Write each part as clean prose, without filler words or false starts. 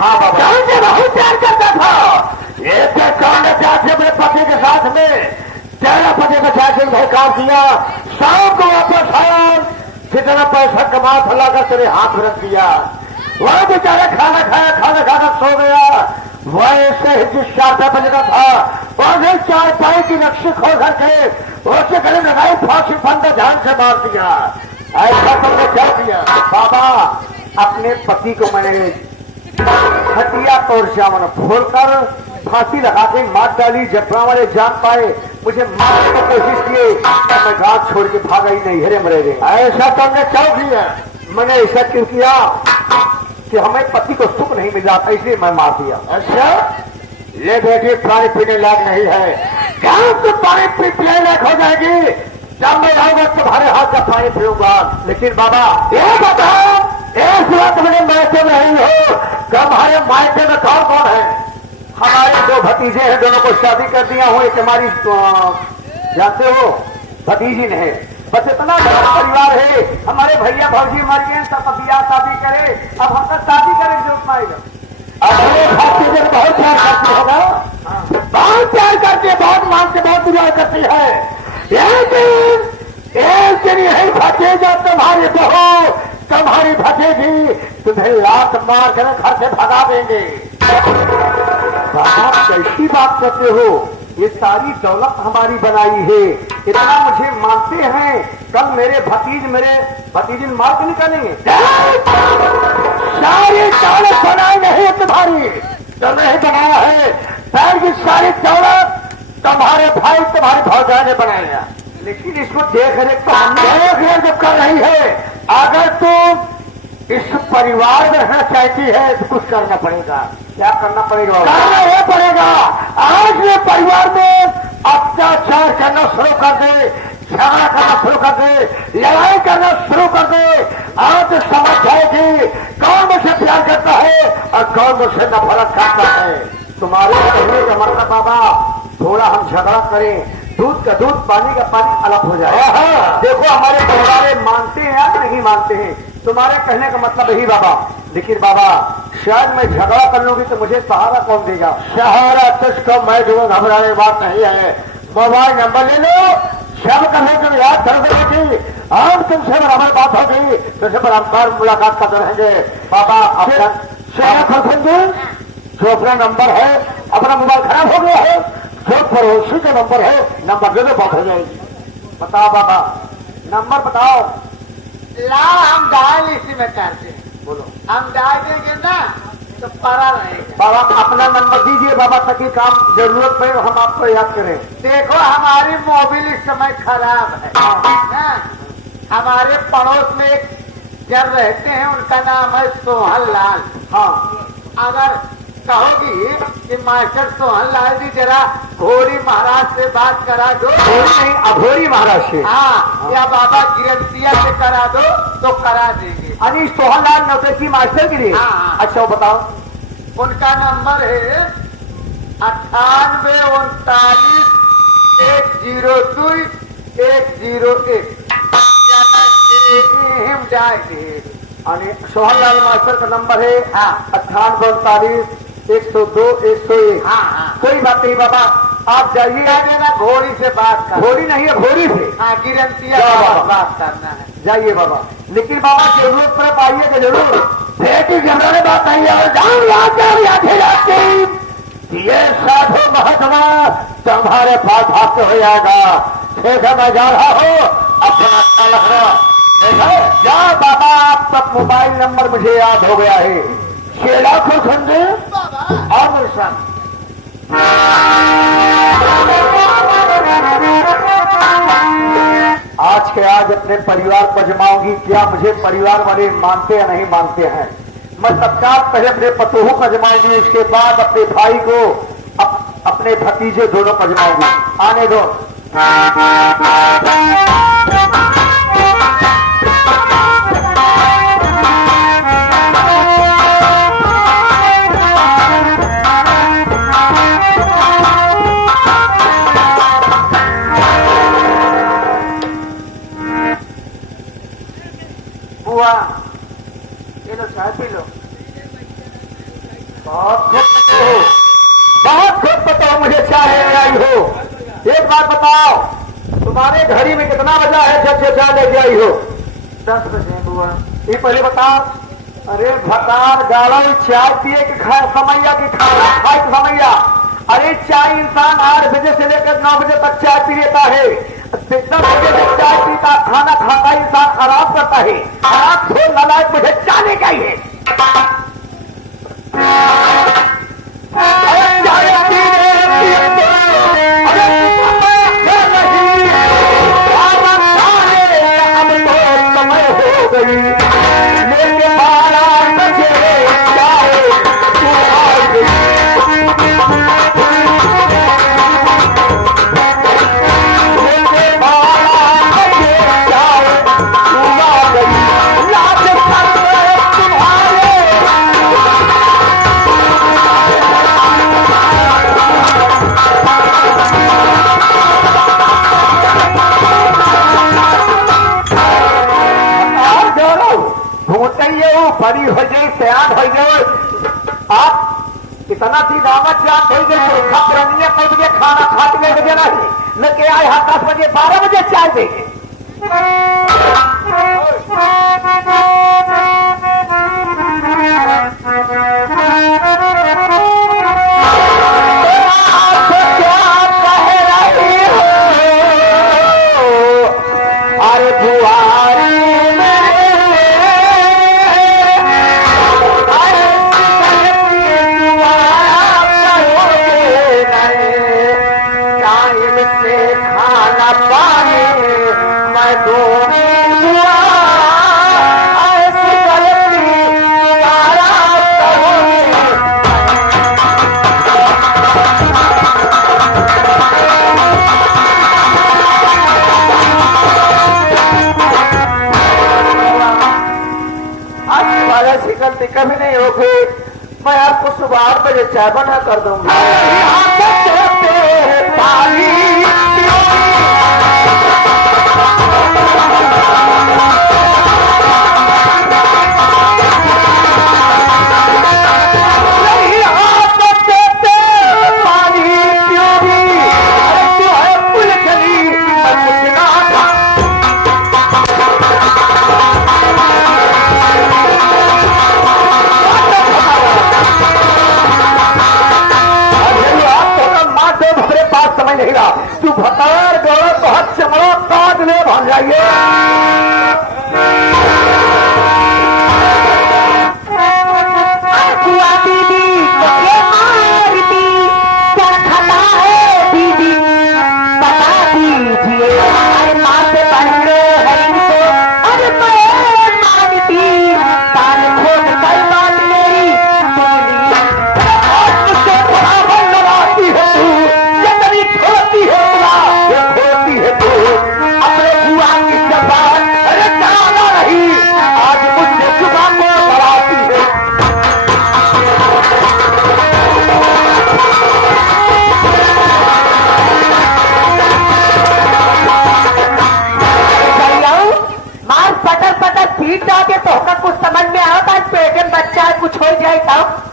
हाँ बाबा, बहुत प्यार करता था। ये कौन ने प्यार से अपने पति के साथ में तेरा पति के साथ में काम किया, शाम को वापस आया, कितना पैसा कमा फैला कर तेरे हाथ में रख दिया। वह बेचारा खाना खाया, खाना खाकर सो गया। वैसे ही जिस 4 बजे का था वैसे 4 पाई की रक्षी खोल करके उसके गले में लगाई, फांसी फंदा ध्यान से मार दिया। ऐसा तुमने क्या किया? बाबा, अपने पति को मैंने हटिया तोड़ श्यामन फोड़ कर फांसी लगा के मार डाली। जफरा वाले जान पाए, मुझे मारने की कोशिश किए, मैं घाट छोड़ के भागा ही नहीं, हरे मरे गए। ऐसा तुमने क्यों किया? मैंने ऐसा क्यों किया कि हमें पति को सुख नहीं मिला, इसलिए मैं मार दिया। अच्छा, ये बेटी पानी पीने लायक नहीं है, क्या तो पानी पीने लायक हो जाएगी जब मैं आऊंगा तुम्हारे हाथ का पानी पीऊंगा। लेकिन बाबा ये बताओ, इस वक्त मैंने मायके में नहीं हो, तुम्हारे मायके में कौन कौन है? हमारे 2 भतीजे हैं, दोनों को शादी कर दिया हूँ। एक हमारी जानते हो भतीजी ने, बस इतना बड़ा परिवार है। हमारे भैया भौजी मर गए, सब बिया शादी करे, अब हम तक शादी करें जो पाएगा। अपने भतीजे बहुत प्यार करती होगा, बहुत प्यार करती है, बहुत मानते, बहुत प्यार करती है। एक दिन यही भतीजा तुम्हारी बहू, तुम्हारी भतीजी तुम्हें लात मार कर घर से भगा देंगे। आप कैसी बात करते हो? ये सारी दौलत हमारी बनाई है, इतना मुझे मानते हैं। कल मेरे भतीजे मार के निकालेंगे। सारी दौलत बनाई नहीं तुम्हारी, तुमने बनाया है। पैर की सारी दौलत तुम्हारे भाई, तुम्हारे भौजाई ने बनाया, लेकिन इसको देख रेख तो हम देख रेख कर रही है। अगर तुम इस परिवार में रहना चाहती है तो कुछ करना पड़ेगा। क्या करना पड़ेगा? करना ये पड़ेगा, आज ये परिवार में अत्याचार करना शुरू कर दे, झगड़ा करना शुरू कर दे, लड़ाई करना शुरू कर दे। आज समझ जाएगी कौन मुझसे प्यार करता है और कौन मुझसे नफरत करता है। तुम्हारे कहने का मतलब बाबा, थोड़ा हम झगड़ा करें, दूध का दूध, पानी का पानी अलग हो जाए। देखो हमारे परिवार मानते हैं या नहीं मानते हैं, तुम्हारे कहने का मतलब यही बाबा। लेकिन बाबा, शायद मैं झगड़ा कर लूंगी तो मुझे सहारा कौन देगा? सहारा तुझको मैं दूंगा, घबराने बात नहीं है। मोबाइल नंबर ले लो, शव करने के याद कर देगी। हम तुमसे बराबर बात हो गई, तुमसे बराबर मुलाकात करते रहेंगे। बाबा अपना शहर खोलेंगे, जो अपना नंबर है, अपना मोबाइल खराब हो गया है, जो पड़ोसी का नंबर है, नंबर दे दो, बात हो जाएगी। बताओ बाबा, नंबर बताओ। ला हम डाल इसी में करते हैं। बोलो। हम डाल देंगे ना तो पड़ा रहेगा। बाबा अपना नंबर दीजिए बाबा, ताकि काम जरूरत पड़े हम आपको याद करें। देखो हमारी मोबाइल इस समय खराब है ना? हमारे पड़ोस में एक जब रहते हैं, उनका नाम है सोहन लाल। हाँ, अगर कहोगी कि मास्टर सोहन लाल जी जरा घोड़ी महाराज से बात करा दो, नहीं अभोरी महाराज से, हाँ, या बाबा गिरंतिया से करा दो तो करा देंगे। अनिल सोहन लाल नौटंकी मास्टर के लिए। हाँ। अच्छा वो बताओ। उनका नंबर है 98 101। सोहन लाल मास्टर का नंबर है हाँ। 98 102 101। हाँ। कोई बात नहीं बाबा, आप जाइए। देना घोड़ी से बात कर। घोड़ी नहीं है, भोरी से। हाँ, गिरंतिया जाओ बाबा। बात करना है। जाइए बाबा, लेकिन बाबा जरूरत पर पाइएगा जरूर। बेटी घबराने बात नहीं है। ये साधु महात्मा तुम्हारे पास भागते हो जाएगा। ठीक है, मैं जा रहा हूँ, अपना ख्याल रखना। जा बाबा, आपका मोबाइल नंबर मुझे याद हो गया है। 6 लाख समझे और मेरे साथ आज के आज अपने परिवार को जमाऊंगी। क्या मुझे परिवार वाले मानते या नहीं मानते हैं? मैं तत्काल पहले अपने पतोहू को जमाऊंगी, उसके बाद अपने भाई को, अपने भतीजे दोनों को जमाऊंगी। आने दो। बुआ ये लो, चाय पी लो। बहुत खुद बताओ मुझे चाय ले आई हो। एक बात बताओ, तुम्हारे घड़ी में कितना बजा है जब से चाय लेके आई हो? 10 बजे हुआ। ये पहले बताओ। अरे भतार गाड़ा चाय पिए के समैया की खाना खाए के समैया। अरे चाय इंसान 8 बजे से लेकर 9 बजे तक चाय पी लेता है। 10 बजे से चाय पीता खाना खाता इंसान आराम करता है। आराम थोड़ नालायक मुझे चाय लेके आई है। बड़ी हो जाए तैयार हो जाए। आप इतना सी दावत चाप हो गई तो पुरानी कई बजे खाना खाते बजे नहीं लेके आए। हाँ 10 बजे 12 बजे चाय देंगे। अरे बुआरी कभी नहीं होगी। मैं आपको सुबह 8 बजे चाय बना कर दूंगा। तू भतार गौरव बहुत चमड़ा काट ले भाग जाइए।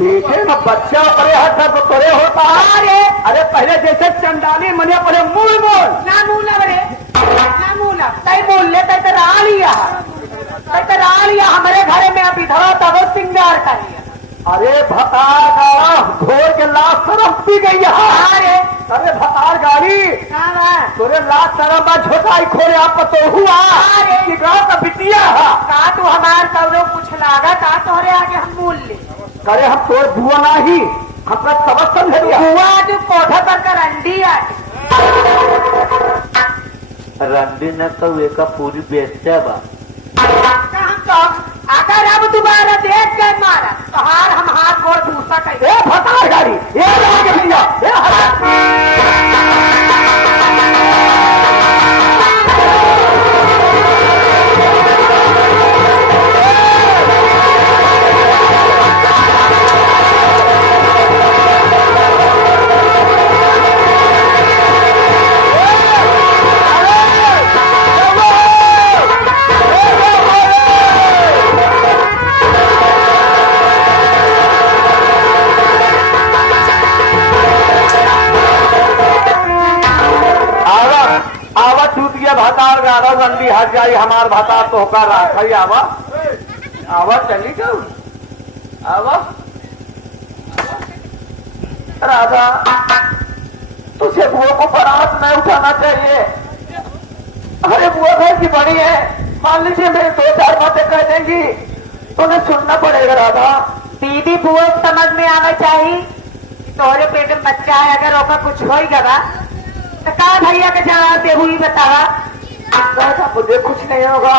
पेटे में बच्चा पड़े हर सब तोरे होता है। अरे पहले जैसे चंदानी मने पड़े मूल बोल ना मूला बरे ना मूला तय मूल ले तय रालिया हमारे घरे में अभी धरा तब सिंगार करिए। अरे भतार घोर के लाश तरफ पी गई है। अरे भतार गाड़ी तोरे लाश तरफ बा झोटाई खोरे आप तो हुआ। अरे का बिटिया का तू हमार सब लोग कुछ लागा का तोहरे आगे हम मूल ले करे। हम तोर बुआ नहीं अपना सबक समझ लिया। बुआ जो कोठा पर कर रंडी है रंडी न तो वे का पूरी बेचता बा। अगर अब दोबारा देख कर मारा तो हार हम हाथ गोड़ दूसरा कहीं। भतार गाड़ी भातार गाना बंदी हट जाई हमार भातार तो होकर राखी आवा आवा चली जाऊ आवा राधा तुझे बुआ को बारात में उठाना चाहिए। अरे बुआ घर की बड़ी है, मान लीजिए मेरे 2-4 बातें कह देंगी तो उन्हें सुनना पड़ेगा। राधा दीदी बुआ को समझ में आना चाहिए तोरे पेट में बच्चा है, अगर ओकर कुछ हो गया तो कहा भैया के जवाब दे हुई बतावा। राधा मुझे कुछ नहीं होगा,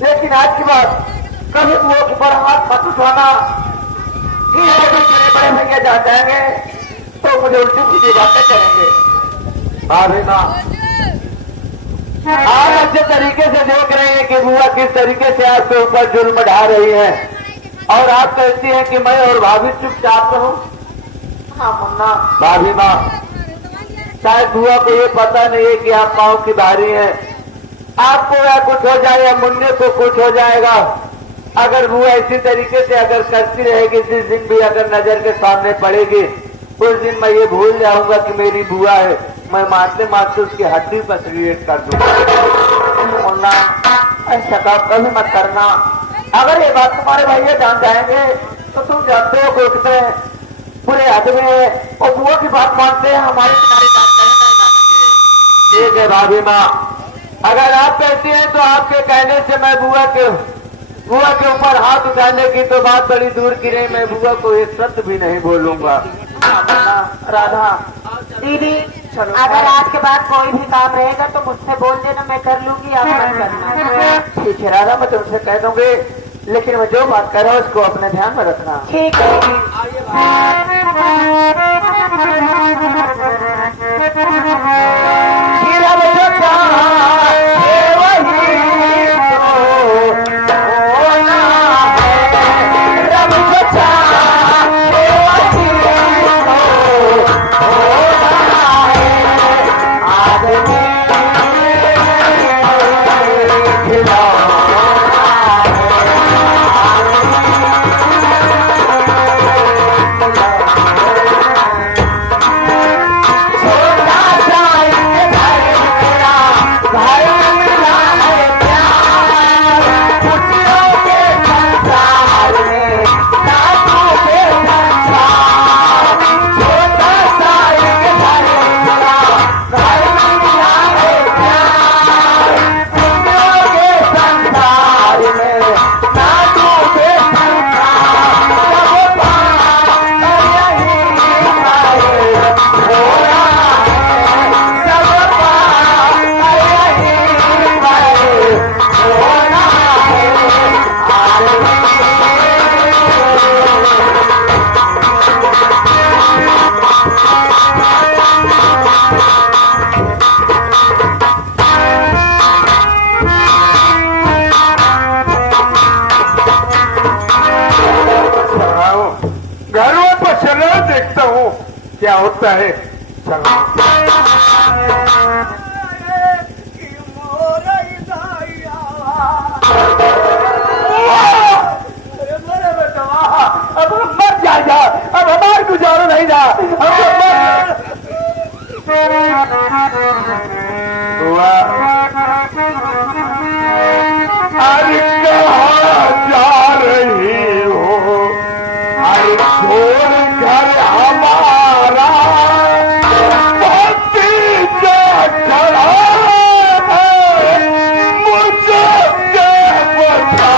लेकिन आज की बात कभी बुआ के ऊपर हाथ मत उठाना। बड़े भैया जा जाएंगे तो मुझे उल्टी सीधी बातें करेंगे। भाभी माँ आप अच्छे तरीके से देख रहे हैं कि बुआ किस तरीके से आपके ऊपर जुल्म ढा रही है और आप कहती हैं कि मैं और भाभी चुपचाप रहूं। हाँ मुन्ना भाभी माँ शायद बुआ को ये पता नहीं है कि आप पाँव की भारी हैं। आपको या कुछ हो जाए या मुन्ने को कुछ हो जाएगा। अगर बुआ इसी तरीके से अगर करती रहेगी, जिस दिन भी अगर नजर के सामने पड़ेगी उस दिन मैं ये भूल जाऊंगा कि मेरी बुआ है, मैं मारते मारते उसकी हड्डी पर क्रिएट कर दूंगा। ऐसा काम कभी मत करना। अगर ये बात तुम्हारे भैया जान जाएंगे तो तुम जानते हो कि कितने पूरे आदमी है और बुआ की बात मानते हैं, हमारी तुम्हारी बात नहीं मानेंगे। ठीक है भाभी माँ, अगर आप कहती हैं तो आपके कहने से मैं बुआ के ऊपर हाथ उठाने की तो बात बड़ी दूर की रही, मैं बुआ को एक शब्द भी नहीं बोलूंगा। राधा दीदी अगर आज के बाद कोई भी काम रहेगा तो मुझसे बोल देना, मैं कर लूंगी, आप मत करना। ठीक है राधा, मैं तुमसे कह दूंगी, लेकिन मैं जो बात कर रहा हूँ उसको अपने ध्यान में रखना। ठीक है। क्या होता है अब मत जा, अब हमारे गुजारा नहीं जा। अरे कहाँ जा रही हो, अरे छोड़ घर हमारा भतीजा खड़ा है, मुझे क्या पता।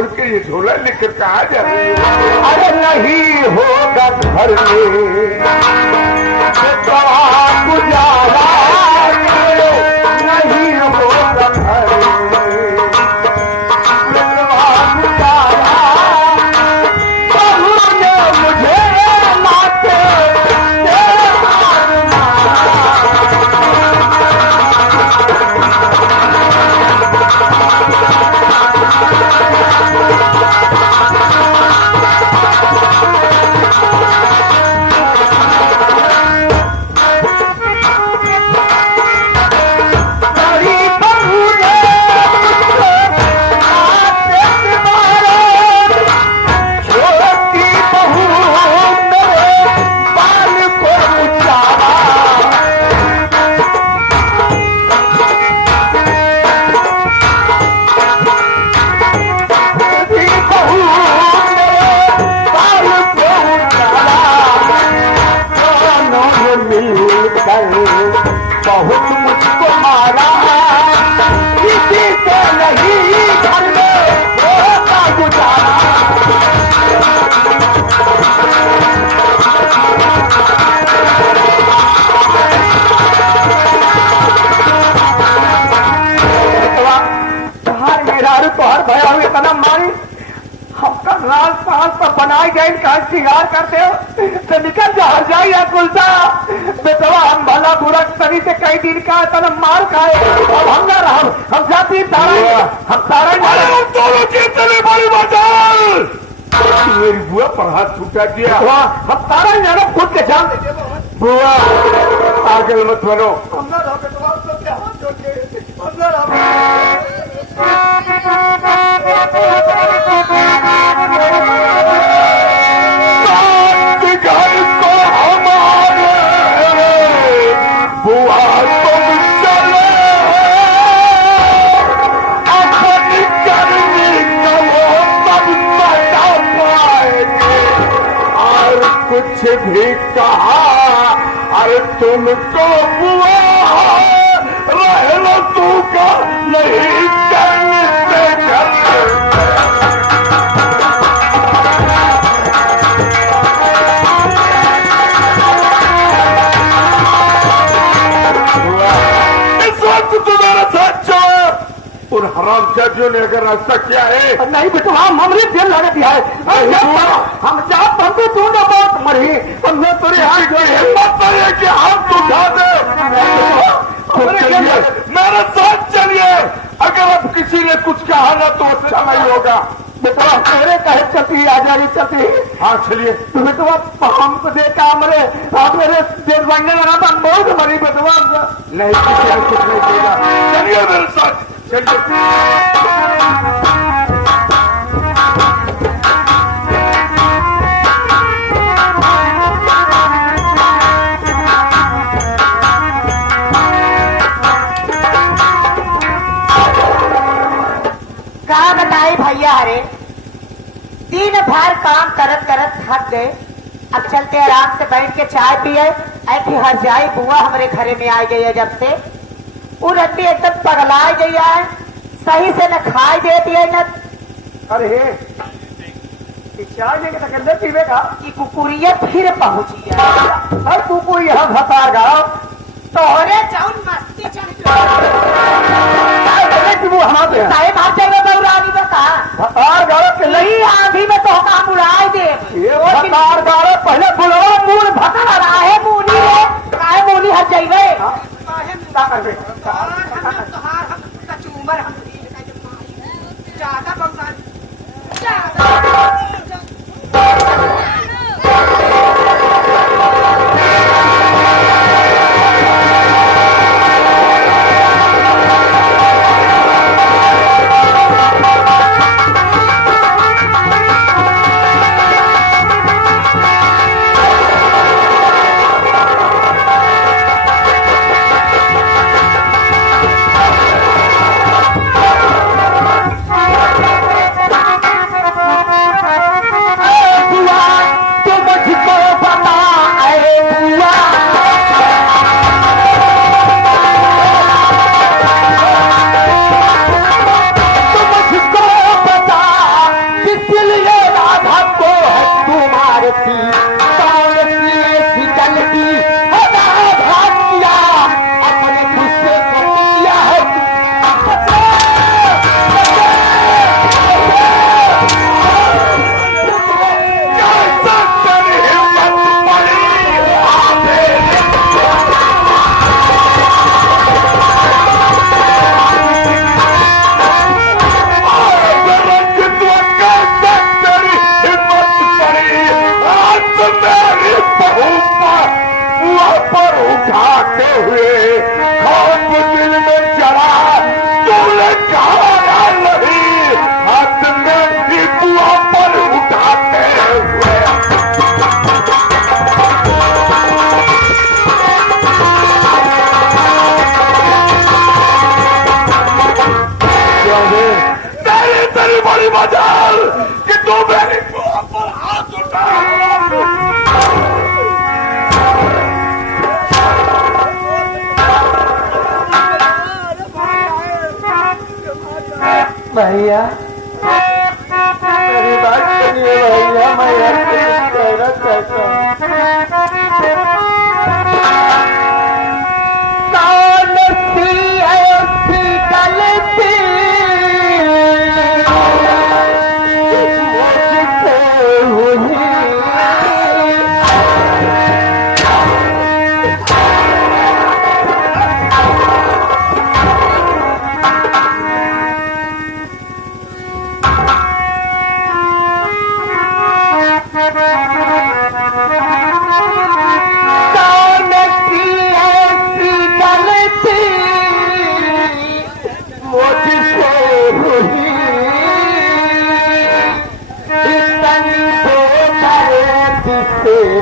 खोल के ये झोला लेकर कहा जा रही है? अरे नहीं होगा घर में गुजारा, नहीं होगा घर में गुजारा, बहू ने मुझे लाते बहुत मुझको मारा, किसी से नहीं घर में होता गुजारा। तुम्हारे मेहरारू तोहर भया हुए कदम मारी, हमका रात पास पर बनाई गई का श्रृंगार करते हो तो निकल जा जाए या कुलसा बेटवा। हम भला बुरा सभी से कई दिन का तन मार खाए, अब हम ना रहा, हम जाती तारा, हम तारा दोनों चले बड़ी बचाल। मेरी बुआ पर हाथ छूटा दिया, हम तारा जाना खुद के जान दे। बुआ पागल मत बनो, हम ना रहा बेटवा, सबके हाथ जोड़ के हम ना रहा। घर को हमारे बुआ तुम चले, अपनी करनी का वो सब बता पाएंगे। और कुछ भी कहा अरे तुमको बुआ रह लो तू का नहीं करने तुम्हारा साथ जो उन हराम जातियों ने अगर रास्ता किया है। नहीं बेटा हम हमने दिल लगा दिया है, हम जहाँ बंदू तू न बहुत मरी, हमने तेरे हाथ की हिम्मत नहीं है कि हाथ उठा दे। मेरे साथ चलिए, अगर अब किसी ने कुछ कहा ना तो अच्छा नहीं होगा। बेटा मेरे कहे चलती आ जाएगी चलती। हाँ चलिए। तो बेटा हमको देखा मरे, आप मेरे देश बनने लगा था बहुत मरी बेटवा। नहीं किसी ने कुछ नहीं देगा, चलिए मेरे साथ चलिए। क्या बताए भैया, अरे दिन भर काम करत करत थक गए, अब चलते आराम से बैठ के चाय पिए। ऐसी हर जाई बुआ हमारे घरे में आ गई है, जब से वो रत्ती एकदम पगला गई है, सही से न खाई देती है न। अरे चाय लेके तो अंदर पीवे का कि कुकुरिया फिर पहुंची है। हर कुकुर यहाँ भता गाँव तोहरे जाऊन मस्ती चढ़ हमारे साहेब आप जाएगा बउरानी में कहा भतार गाँव के नहीं आंधी में तो काम उड़ाए दे। भतार गाँव पहले बुलवा मूल भता रहा है मूली है, काहे मूली हट जाइए। ज्यादा तुम्हारी मजाल कि तू मेरी बुआ पर हाथ उठा। भैया मेरी बात सुनिए भैया, मैं आपको कहना चाहता हूँ।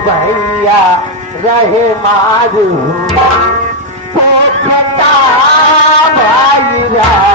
भैया रहे मारू तो भाई